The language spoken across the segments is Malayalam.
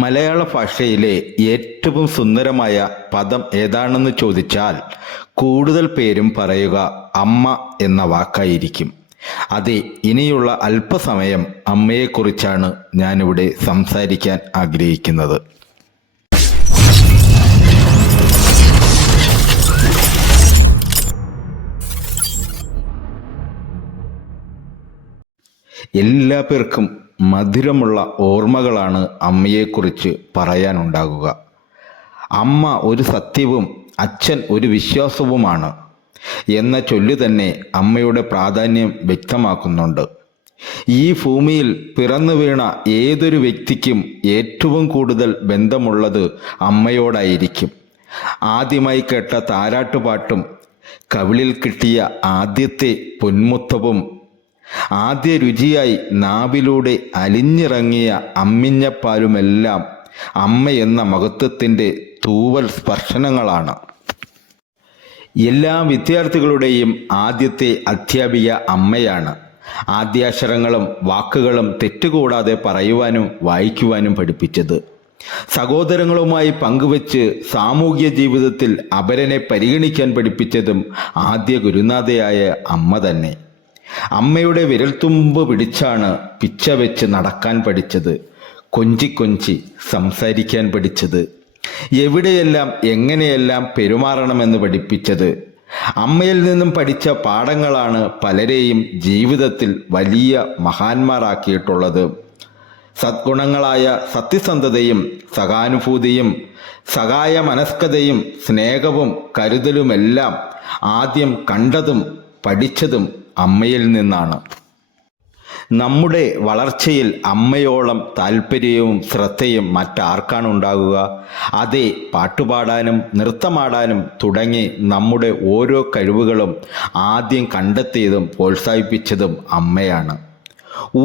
മലയാള ഭാഷയിലെ ഏറ്റവും സുന്ദരമായ പദം ഏതാണെന്ന് ചോദിച്ചാൽ കൂടുതൽ പേരും പറയുക അമ്മ എന്ന വാക്കായിരിക്കും. അതെ, ഇനിയുള്ള അല്പസമയം അമ്മയെക്കുറിച്ചാണ് ഞാനിവിടെ സംസാരിക്കാൻ ആഗ്രഹിക്കുന്നത്. എല്ലാ പേർക്കും മധുരമുള്ള ഓർമ്മകളാണ് അമ്മയെക്കുറിച്ച് പറയാനുണ്ടാകുക. അമ്മ ഒരു സത്യവും അച്ഛൻ ഒരു വിശ്വാസവുമാണ് എന്ന ചൊല്ലു തന്നെ അമ്മയുടെ പ്രാധാന്യം വ്യക്തമാക്കുന്നുണ്ട്. ഈ ഭൂമിയിൽ പിറന്നു വീണ ഏതൊരു വ്യക്തിക്കും ഏറ്റവും കൂടുതൽ ബന്ധമുള്ളത് അമ്മയോടായിരിക്കും. ആദ്യമായി കേട്ട താരാട്ടുപാട്ടും കവിളിൽ കിട്ടിയ ആദ്യത്തെ പൊന്മുത്തവും ആദ്യ രുചിയായി നാവിലൂടെ അലിഞ്ഞിറങ്ങിയ അമ്മിഞ്ഞപ്പാലുമെല്ലാം അമ്മ എന്ന മഹത്വത്തിൻ്റെ തൂവൽ സ്പർശനങ്ങളാണ്. എല്ലാ വിദ്യാർത്ഥികളുടെയും ആദ്യത്തെ അധ്യാപിക അമ്മയാണ്. ആദ്യാക്ഷരങ്ങളും വാക്കുകളും തെറ്റുകൂടാതെ പറയുവാനും വായിക്കുവാനും പഠിപ്പിച്ചത്. സഹോദരങ്ങളുമായി പങ്കുവച്ച് സാമൂഹ്യ ജീവിതത്തിൽ അപരനെ പരിഗണിക്കാൻ പഠിപ്പിച്ചതും ആദ്യ ഗുരുനാഥയായ അമ്മ തന്നെ. അമ്മയുടെ വിരൽത്തുമ്പ് പിടിച്ചാണ് പിച്ച വെച്ച് നടക്കാൻ പഠിച്ചത്, കൊഞ്ചി സംസാരിക്കാൻ പഠിച്ചത്, എവിടെയെല്ലാം എങ്ങനെയെല്ലാം പെരുമാറണമെന്ന് പഠിപ്പിച്ചത്. അമ്മയിൽ നിന്നും പഠിച്ച പാഠങ്ങളാണ് പലരെയും ജീവിതത്തിൽ വലിയ മഹാന്മാരാക്കിയിട്ടുള്ളത്. സദ്ഗുണങ്ങളായ സത്യസന്ധതയും സഹാനുഭൂതിയും സഹായ മനസ്കതയും സ്നേഹവും കരുതലുമെല്ലാം ആദ്യം കണ്ടതും പഠിച്ചതും അമ്മയിൽ നിന്നാണ്. നമ്മുടെ വളർച്ചയിൽ അമ്മയോളം താല്പര്യവും ശ്രദ്ധയും മറ്റാർക്കാണ് ഉണ്ടാകുക? അതെ, പാട്ടുപാടാനും നൃത്തമാടാനും തുടങ്ങി നമ്മുടെ ഓരോ കഴിവുകളും ആദ്യം കണ്ടെത്തിയതും പ്രോത്സാഹിപ്പിച്ചതും അമ്മയാണ്.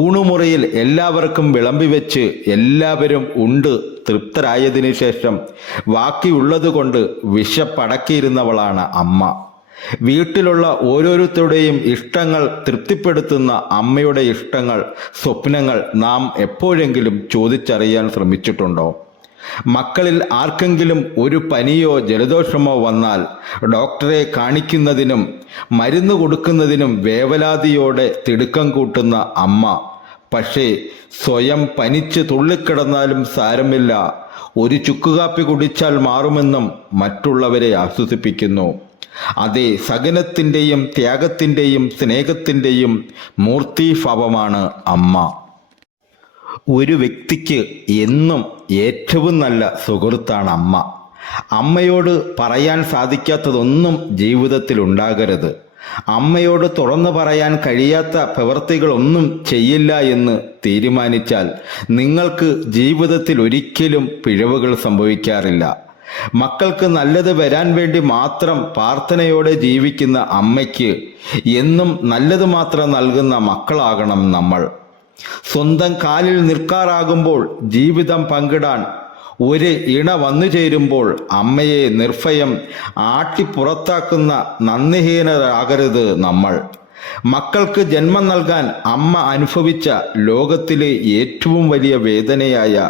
ഊണുമുറിയിൽ എല്ലാവർക്കും വിളമ്പി വെച്ച് എല്ലാവരും ഉണ്ട് തൃപ്തരായതിനു ശേഷം ബാക്കിയുള്ളത് കൊണ്ട് വിശപ്പടക്കിയിരുന്നവളാണ് അമ്മ. വീട്ടിലുള്ള ഓരോരുത്തരുടെയും ഇഷ്ടങ്ങൾ തൃപ്തിപ്പെടുത്തുന്ന അമ്മയുടെ ഇഷ്ടങ്ങൾ, സ്വപ്നങ്ങൾ നാം എപ്പോഴെങ്കിലും ചോദിച്ചറിയാൻ ശ്രമിച്ചിട്ടുണ്ടോ? മക്കളിൽ ആർക്കെങ്കിലും ഒരു പനിയോ ജലദോഷമോ വന്നാൽ ഡോക്ടറെ കാണിക്കുന്നതിനും മരുന്ന് കൊടുക്കുന്നതിനും വേവലാതിയോടെ തിടുക്കം കൂട്ടുന്ന അമ്മ, പക്ഷേ സ്വയം പനിച്ച് തുള്ളിക്കിടന്നാലും സാരമില്ല, ഒരു ചുക്കുകാപ്പി കുടിച്ചാൽ മാറുമെന്നും മറ്റുള്ളവരെ ആശ്വസിപ്പിക്കുന്നു. അതേ, സഹനത്തിൻ്റെയും ത്യാഗത്തിൻ്റെയും സ്നേഹത്തിൻ്റെയും മൂർത്തീഭാവമാണ് അമ്മ. ഒരു വ്യക്തിക്ക് എന്നും ഏറ്റവും നല്ല സുഹൃത്താണ് അമ്മ. അമ്മയോട് പറയാൻ സാധിക്കാത്തതൊന്നും ജീവിതത്തിൽ ഉണ്ടാകരുത്. അമ്മയോട് തുറന്നു പറയാൻ കഴിയാത്ത പ്രവൃത്തികളൊന്നും ചെയ്യില്ല എന്ന് തീരുമാനിച്ചാൽ നിങ്ങൾക്ക് ജീവിതത്തിൽ ഒരിക്കലും പിഴവുകൾ സംഭവിക്കാറില്ല. മക്കൾക്ക് നല്ലത് വരാൻ വേണ്ടി മാത്രം പ്രാർത്ഥനയോടെ ജീവിക്കുന്ന അമ്മയ്ക്ക് എന്നും നല്ലത് മാത്രം നൽകുന്ന മക്കളാകണം നമ്മൾ. സ്വന്തം കാലിൽ നിൽക്കാറാകുമ്പോൾ ജീവിതം പങ്കിടാൻ ഒരു ഇണ വന്നു ചേരുമ്പോൾ അമ്മയെ നിർഭയം ആട്ടിപ്പുറത്താക്കുന്ന നന്ദിഹീനരാകരുത് നമ്മൾ. മക്കൾക്ക് ജന്മം നൽകാൻ അമ്മ അനുഭവിച്ച ലോകത്തിലെ ഏറ്റവും വലിയ വേദനയായ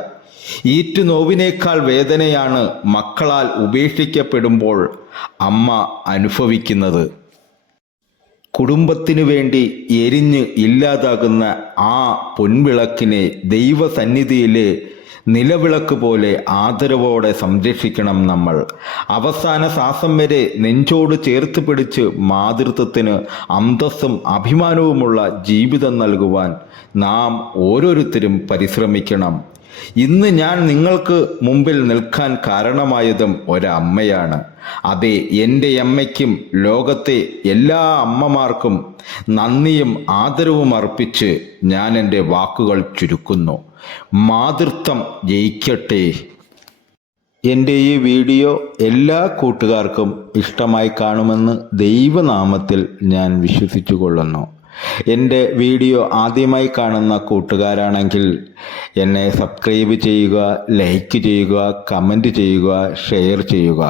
ഈറ്റുനോവിനേക്കാൾ വേദനയാണ് മക്കളാൽ ഉപേക്ഷിക്കപ്പെടുമ്പോൾ അമ്മ അനുഭവിക്കുന്നത്. കുടുംബത്തിനു വേണ്ടി എരിഞ്ഞ് ഇല്ലാതാകുന്ന ആ പൊൻവിളക്കിനെ ദൈവസന്നിധിയിലെ നിലവിളക്ക് പോലെ ആദരവോടെ സംരക്ഷിക്കണം നമ്മൾ. അവസാന ശ്വാസം വരെ നെഞ്ചോട് ചേർത്ത് പിടിച്ച് മാതൃത്വത്തിന് അന്തസ്സും അഭിമാനവുമുള്ള ജീവിതം നൽകുവാൻ നാം ഓരോരുത്തരും പരിശ്രമിക്കണം. ഇന്ന് ഞാൻ നിങ്ങൾക്ക് മുമ്പിൽ നിൽക്കാൻ കാരണമായതും ഒരമ്മയാണ്. അതെ, എൻ്റെ അമ്മയ്ക്കും ലോകത്തെ എല്ലാ അമ്മമാർക്കും നന്ദിയും ആദരവും അർപ്പിച്ച് ഞാൻ എൻ്റെ വാക്കുകൾ ചുരുക്കുന്നു. മാതൃത്വം ജയിക്കട്ടെ. എൻ്റെ ഈ വീഡിയോ എല്ലാ കൂട്ടുകാർക്കും ഇഷ്ടമായി കാണുമെന്ന് ദൈവനാമത്തിൽ ഞാൻ വിശ്വസിച്ചു കൊള്ളുന്നു. എൻ്റെ വീഡിയോ ആദ്യമായി കാണുന്ന കൂട്ടുകാരാണെങ്കിൽ എന്നെ സബ്സ്ക്രൈബ് ചെയ്യുക, ലൈക്ക് ചെയ്യുക, കമൻറ്റ് ചെയ്യുക, ഷെയർ ചെയ്യുക.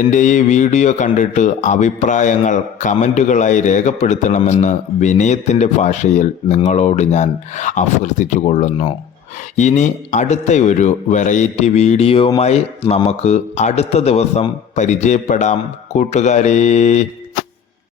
എൻ്റെ ഈ വീഡിയോ കണ്ടിട്ട് അഭിപ്രായങ്ങൾ കമൻറ്റുകളായി രേഖപ്പെടുത്തണമെന്ന് വിനയത്തിൻ്റെ ഭാഷയിൽ നിങ്ങളോട് ഞാൻ അഭ്യർത്ഥിച്ചു കൊള്ളുന്നു. ഇനി അടുത്ത ഒരു വെറൈറ്റി വീഡിയോയുമായി നമുക്ക് അടുത്ത ദിവസം പരിചയപ്പെടാം കൂട്ടുകാരേ.